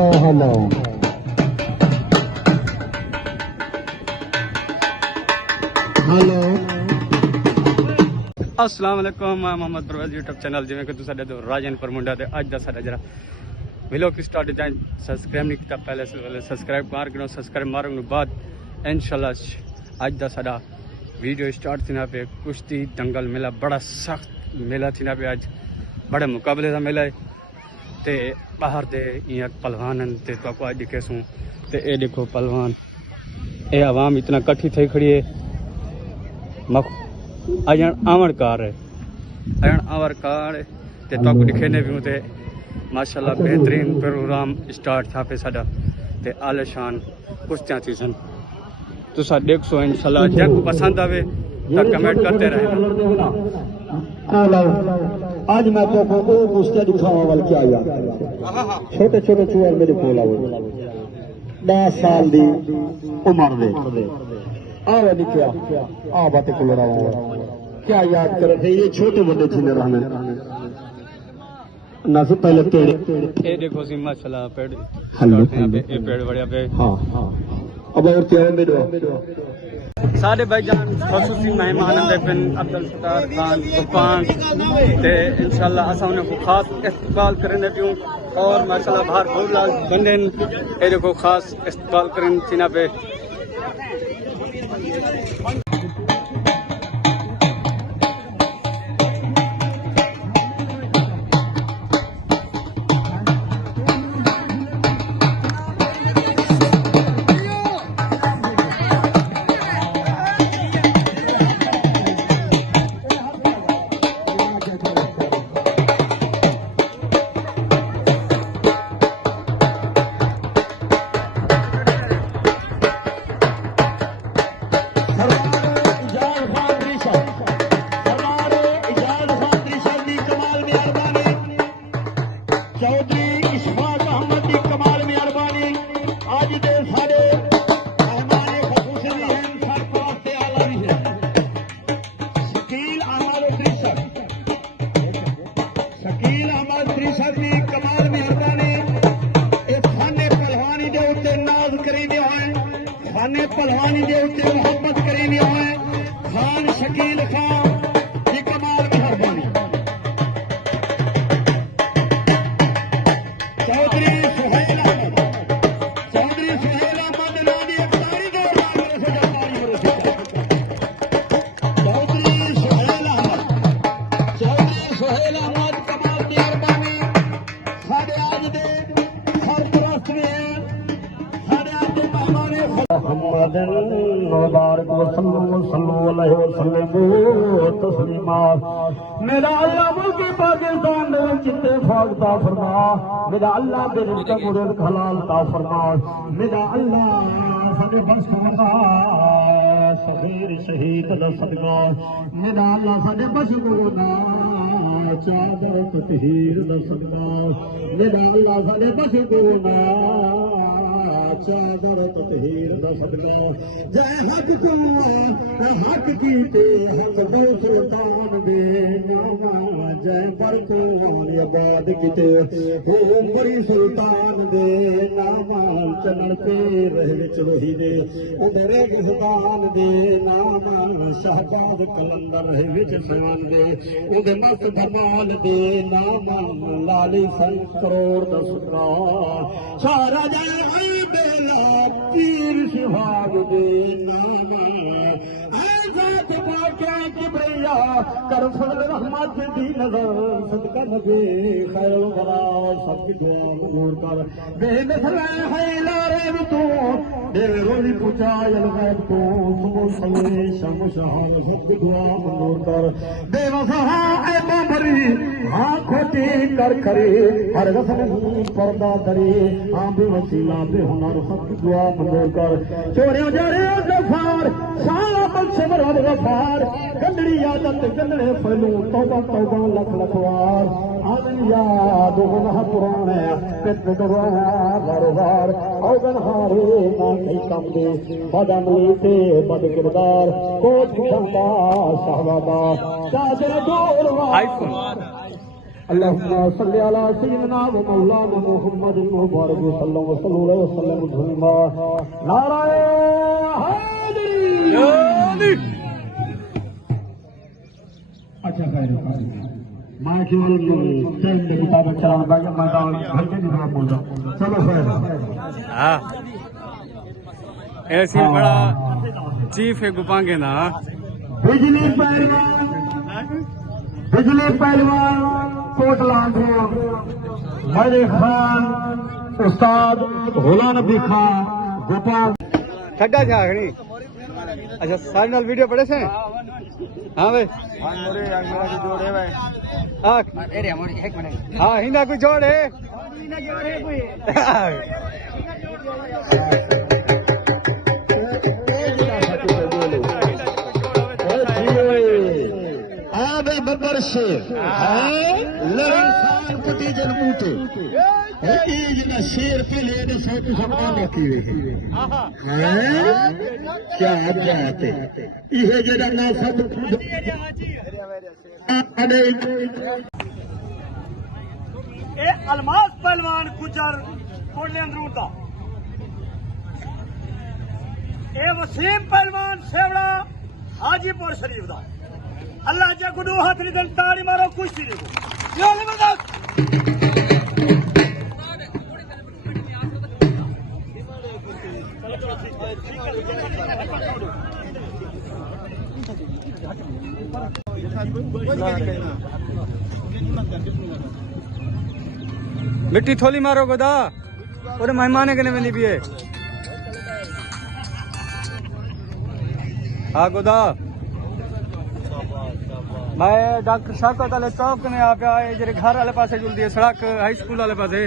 Hello hello अस्सलाम वालेकुम मैं मोहम्मद परवेज यूट्यूब चैनल जिमें कि तुम दो राजन पर मुंडा ते अज दा साडा जरा व्लॉग स्टार्ट जाए सब्सक्राइब नहीं किया पहले से सब्सक्राइब मार करो सब्सक्राइब मारने बाद इंशाल्लाह अज दा साडा वीडियो स्टार्ट थी ना पे कुश्ती दंगल मेला बड़ा सख्त मेला थी ना पे अज बड़े मुकाबले का मेला है ते बाहर दे इं पहलवान ते तो अज दिखेसूँ ते ए देखो पहलवान ए आवाम इतना कट्ठी थी खड़ी है अजन आवर है ते तो दिखे ने भी ते माशाल्लाह बेहतरीन प्रोग्राम स्टार्ट था पे साडा ते आलिशान कुश्तियाँ थी सन तुसा देख सो इंशाल्लाह जब पसंद आवे तो कमेंट करते रहे। आज मैं तो को कुश्तियां दिखावा वाल क्या आया छोटे छोटे चूहे मेरे को लाओ 10 साल दी उम्र दे आवे निकया आ बातें को लड़ा क्या याद कर रहे ये छोटे बड़े थे रहने ना से पहले पेड़ ए देखो सी माशाल्लाह पेड़ हेलो ए पेड़ बढ़िया पे हां अब और क्या है मेरे सारे भाईजान खसूसी मेहमान बिन अब्दुल सत्तार खान तूफान ते इंशाल्लाह असा उन्हें को खास इस्तकबाल करने पियूं और माशाल्लाह बाहर बहुत लाल बंदे ए देखो खास इस्तकबाल करन सीना पे पहलवानी दे उत्ते मोहब्बत करेंगे हैं खान शकील खान की कमाल मेहरबानी चौधरी सुहेल अहमद नानी अफ्तारी दो राग से जमारी चौधरी सुहेल अहमद कमाल मेहरबानी साडे आज दे सरपरस्त ने साडे आज दे मेहमान मुबारक मेरा अल्लाह मुल्क पाकिस्तान चित्ते फागता फरमा मेरा अल्लाह दे रिज़्क़ मुर्द हलाल ता फरमा मेरा अल्लाह सदे बख्श फरमा सगीर शहीद दा सदका मेरा अल्लाह सदे बख्श फरमा चादर ततहीर दा सदका मेरा अल्लाह सदे बख्श फरमा चादर ततहीर दा सदका जय हक को हक कीते हक दो सुल्तान दे जय बरकुआन आबाद कीते हो बड़ी सुल्तान दे नाम चलन पे रह विच रोही दे उधर सुल्तान दे नाम शहबाज कलंदर रह विच शान दे उधर मस्त भरमाल दे नाम लाली सन करोड़ दा सदका सारा जय पीर सुहाग दे नाम ऐसा पाक्या किबरिया कर फजल रहमत दी नजर सदका नबी खैर वरा सब दुआ मंजूर कर बेमिसल है लारे तू दिल रोजी पुचायल गैब तू सुबह सवे शम शहान सब दुआ मंजूर कर बेवफा ऐ बाबरी हां खोटी कर खरी हर रसन पर्दा दरी हां बेवसीला बेहुनर सब दुआ मंजूर कर चोरियों जारे गफार सारा बख्श रब गफार गंदड़ी आदत गंदड़े फैलू तौबा तौबा लख लखवार आदन याद गुनाह पुराने पिट दुआ बार औगन हारे ना कई कम दे बदमली ते बद किरदार कोट खंदा शहवादा चादर दूर आईफोन अल्लाहुम्मा सल्लि अला सय्यिदिना व मौलाना मुहम्मदिन मुबारक सल्लल्लाहु अलैहि वसल्लम धुमा नाराए हैदरी। अच्छा खैर मैं केवल टाइम के मुताबिक चलाना पाएगा, मैं तो घंटे नहीं खराब बोल रहा। चलो खैर हाँ ऐसी बड़ा चीफ है गुपांगे ना। बिजली पहलवान कोटला मेरे खान उस्ताद गुलाम नबी खान गोपाल खड्डा झागनी। अच्छा सारे नाल वीडियो पड़े से। हाँ भाई हाँ हिंदा कोई जोड़ है। बब्बर शेर इंसान को तीजन बूटे शेर पहले सोचू सम्मान रखी हुई क्या बात है। यह जरा ना सब अलमास पहलवान गुजर कोटले अंदरूर दा वसीम पहलवान सेवड़ा हाजीपुर शरीफ दा। अल्लाह जे गुडू हाथ नहीं दल ताड़ी मारो कुश्ती देखो। मिट्टी थोली मारो गोदा और मेहमान के नहीं भी है। हाँ गोदा मैं डॉक्टर शौकत वाले चौक ने आ पाया जेरे घर वाले पासे जुलदी है सड़क हाई स्कूल वाले पासे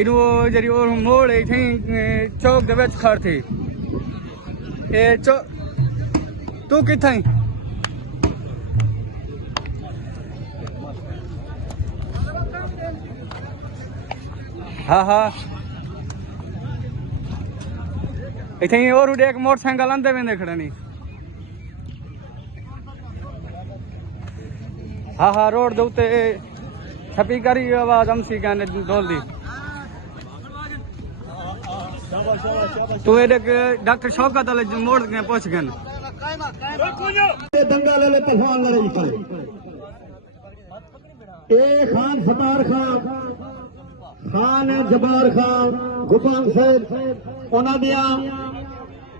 इनो जरी और मोड़ इथे चौक दे विच खड़ थी ए तू किथे हाँ हाँ इथे और एक मोटरसाइकिल आंदे वेंदे खड़े नहीं। हाँ हाँ रोड दे उत्ते छपी करी आवाज अमसी कहने डोल दी। तू ये डॉक्टर शौकत वाले मोड़ के पहुंच गए। दंगा ले पहलवान लड़ाई करे ए खान सतार खान जबार खान गुपाल साहब उन्हां दियां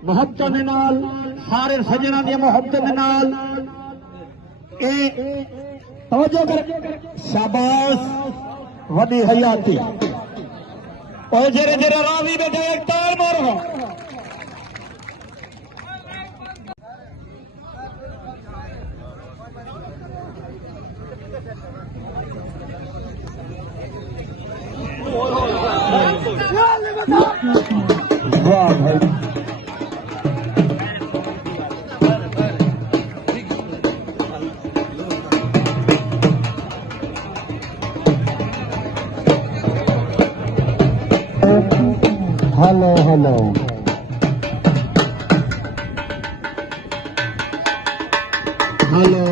मुहब्बतां दे नाल सारे सजना दियां मुहब्बतां दे नाल ए तवज्जो कर शाबाश वडी हयाती और जेरे जेरे रावी बैठे एक ताल मारो। वाह भाई हेलो हेलो हेलो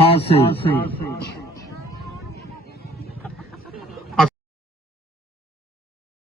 हासिल